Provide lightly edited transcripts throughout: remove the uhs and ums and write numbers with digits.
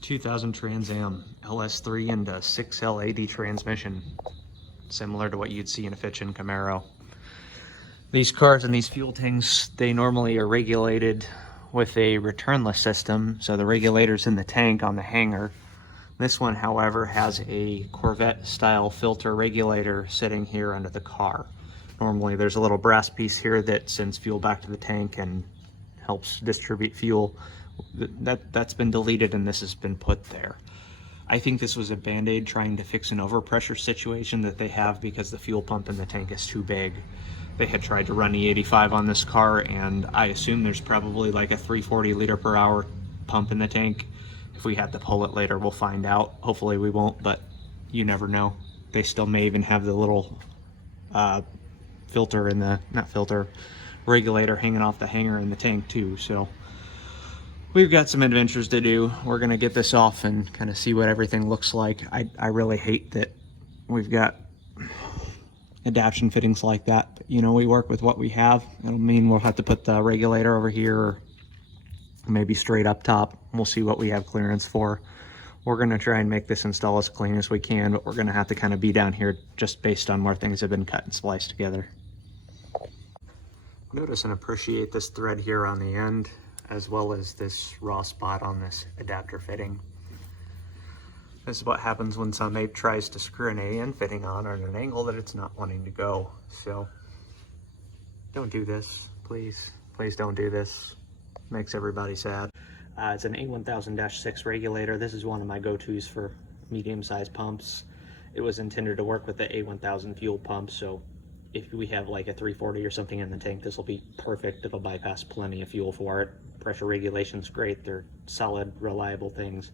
2000 Trans Am LS3 and a 6L80 transmission, similar to what you'd see in a Fitch and Camaro. These cars and these fuel tanks, they normally are regulated with a returnless system, so the regulator's in the tank on the hanger. This one, however, has a Corvette style filter regulator sitting here under the car. Normally there's a little brass piece here that sends fuel back to the tank and helps distribute fuel. That's been deleted and this has been put there. I think this was a band-aid trying to fix an overpressure situation that they have because the fuel pump in the tank is too big. They had tried to run E85 on this car, and I assume there's probably like a 340 liter per hour pump in the tank. If we have to pull it later, we'll find out. Hopefully we won't, but you never know. They still may even have the little filter in the, not filter, regulator hanging off the hanger in the tank too. So we've got some adventures to do. We're gonna get this off and kind of see what everything looks like. I really hate that we've got adaptation fittings like that, but you know, we work with what we have. It'll mean we'll have to put the regulator over here or maybe straight up top. We'll see what we have clearance for. We're gonna try and make this install as clean as we can, but we're gonna have to kind of be down here just based on where things have been cut and spliced together. Notice and appreciate this thread here on the end, as well as this raw spot on this adapter fitting. This is what happens when some ape tries to screw an AN fitting on at an angle that it's not wanting to go. So don't do this, please. Please don't do this. Makes everybody sad. It's an A1000-6 regulator. This is one of my go-tos for medium-sized pumps. It was intended to work with the A1000 fuel pump, so if we have like a 340 or something in the tank, this will be perfect. It'll bypass plenty of fuel for it. Pressure regulation's great. They're solid, reliable things.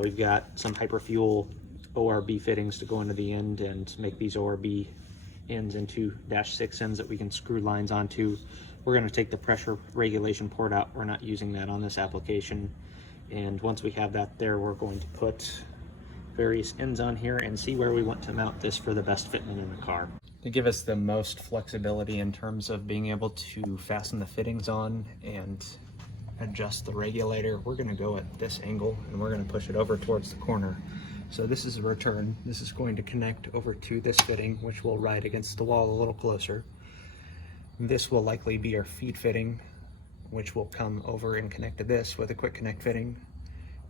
We've got some hyperfuel ORB fittings to go into the end and make these ORB ends into -6 ends that we can screw lines onto. We're going to take the pressure regulation port out. We're not using that on this application. And once we have that there, we're going to put various ends on here and see where we want to mount this for the best fitment in the car. To give us the most flexibility in terms of being able to fasten the fittings on and adjust the regulator, we're going to go at this angle and we're going to push it over towards the corner. So this is a return. This is going to connect over to this fitting, which will ride against the wall a little closer. This will likely be our feed fitting, which will come over and connect to this with a quick connect fitting.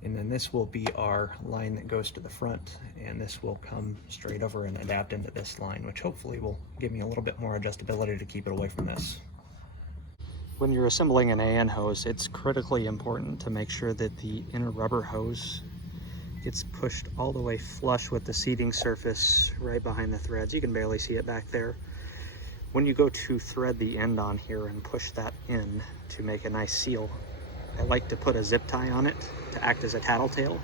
And then this will be our line that goes to the front, and this will come straight over and adapt into this line, which hopefully will give me a little bit more adjustability to keep it away from this. When you're assembling an AN hose, it's critically important to make sure that the inner rubber hose gets pushed all the way flush with the seating surface right behind the threads. You can barely see it back there. When you go to thread the end on here and push that in to make a nice seal, I like to put a zip tie on it to act as a tattletale,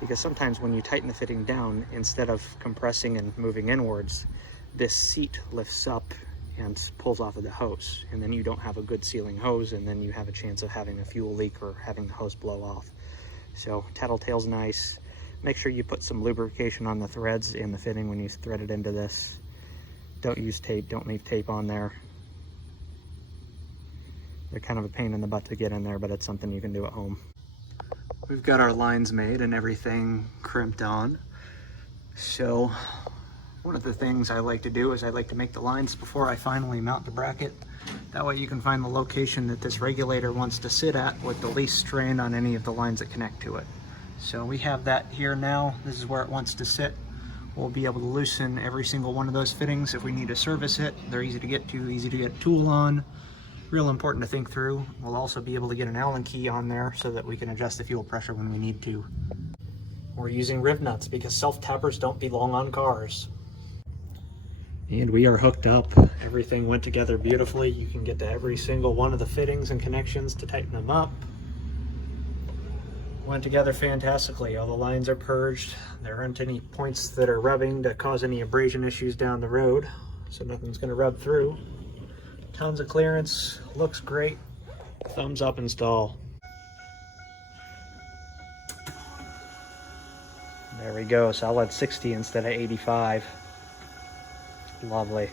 because sometimes when you tighten the fitting down, instead of compressing and moving inwards, this seat lifts up and pulls off of the hose, and then you don't have a good sealing hose, and then you have a chance of having a fuel leak or having the hose blow off. So tattletale's nice. Make sure you put some lubrication on the threads in the fitting when you thread it into this. Don't use tape, don't leave tape on there. They're kind of a pain in the butt to get in there, but it's something you can do at home. We've got our lines made and everything crimped on. So one of the things I like to do is I like to make the lines before I finally mount the bracket. That way you can find the location that this regulator wants to sit at with the least strain on any of the lines that connect to it. So we have that here now. This is where it wants to sit. We'll be able to loosen every single one of those fittings if we need to service it. They're easy to get to, easy to get a tool on. Real important to think through. We'll also be able to get an Allen key on there so that we can adjust the fuel pressure when we need to. We're using riv nuts because self-tappers don't belong on cars. And we are hooked up. Everything went together beautifully. You can get to every single one of the fittings and connections to tighten them up. Went together fantastically. All the lines are purged. There aren't any points that are rubbing to cause any abrasion issues down the road, so nothing's going to rub through. Tons of clearance, looks great. Thumbs up install. There we go, solid 60 instead of 85. Lovely.